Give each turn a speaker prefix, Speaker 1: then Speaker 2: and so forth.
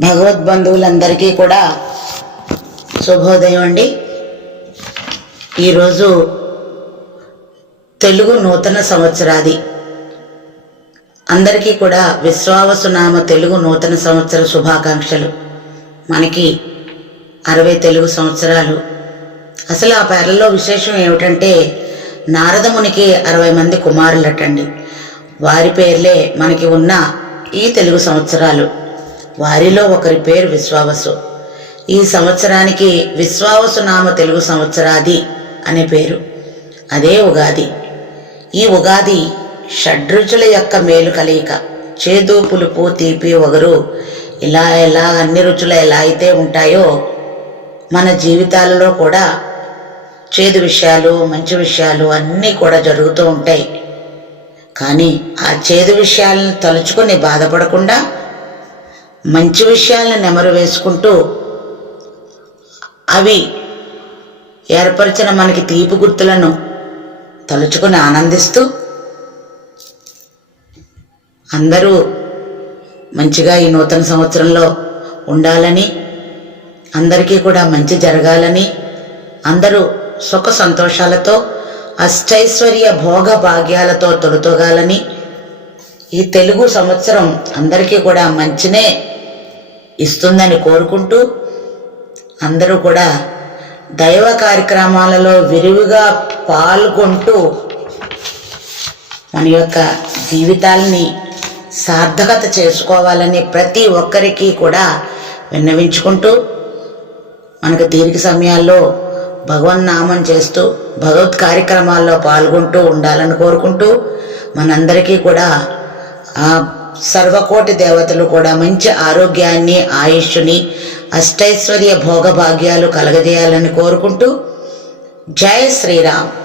Speaker 1: భగవద్బంధువులందరికీ కూడా శుభోదయం అండి. ఈరోజు తెలుగు నూతన సంవత్సరాది. అందరికీ కూడా విశ్వావసునామ తెలుగు నూతన సంవత్సర శుభాకాంక్షలు. మనకి అరవై తెలుగు సంవత్సరాలు. అసలు ఆ పేర్లలో విశేషం ఏమిటంటే నారదమునికి అరవై మంది కుమారులటండి. వారి పేర్లే మనకి ఉన్న ఈ తెలుగు సంవత్సరాలు. వారిలో ఒకరి పేరు విశ్వావసు. ఈ సంవత్సరానికి విశ్వావసు నామ తెలుగు సంవత్సరాది అనే పేరు. అదే ఉగాది. ఈ ఉగాది షడ్రుచుల యొక్క మేలు కలయిక చేదు పులుపు తీపి వగరు ఇలా ఎలా అన్ని రుచులు ఎలా అయితే ఉంటాయో మన జీవితాలలో కూడా చేదు విషయాలు మంచి విషయాలు అన్నీ కూడా జరుగుతూ ఉంటాయి. కానీ ఆ చేదు విషయాలను తలుచుకొని బాధపడకుండా మంచి విషయాలను నెమరు వేసుకుంటూ అవి ఏర్పరిచిన మనకి తీపి గుర్తులను తలుచుకొని ఆనందిస్తూ అందరూ మంచిగా ఈ నూతన సంవత్సరంలో ఉండాలని అందరికీ కూడా మంచి జరగాలని అందరూ సుఖ సంతోషాలతో అష్టైశ్వర్య భోగ భాగ్యాలతో తొలుతోగాలని ఈ తెలుగు సంవత్సరం అందరికీ కూడా మంచినే ఇస్తుందని కోరుకుంటూ అందరూ కూడా దైవ కార్యక్రమాలలో విరివిగా పాల్గొంటూ మన యొక్క జీవితాలని సార్థకత చేసుకోవాలని ప్రతి ఒక్కరికి కూడా విన్నవించుకుంటూ మనకు దీర్ఘ సమయాల్లో భగవన్ నామం చేస్తూ భగవత్ కార్యక్రమాల్లో పాల్గొంటూ ఉండాలని కోరుకుంటూ మనందరికీ కూడా ఆ సర్వకోటి దేవతలు కూడా మంచి ఆరోగ్యాన్ని ఆయుష్ని అష్టైశ్వర్య భోగభాగ్యాలు కలగజేయాలని కోరుకుంటూ జై శ్రీరామ్.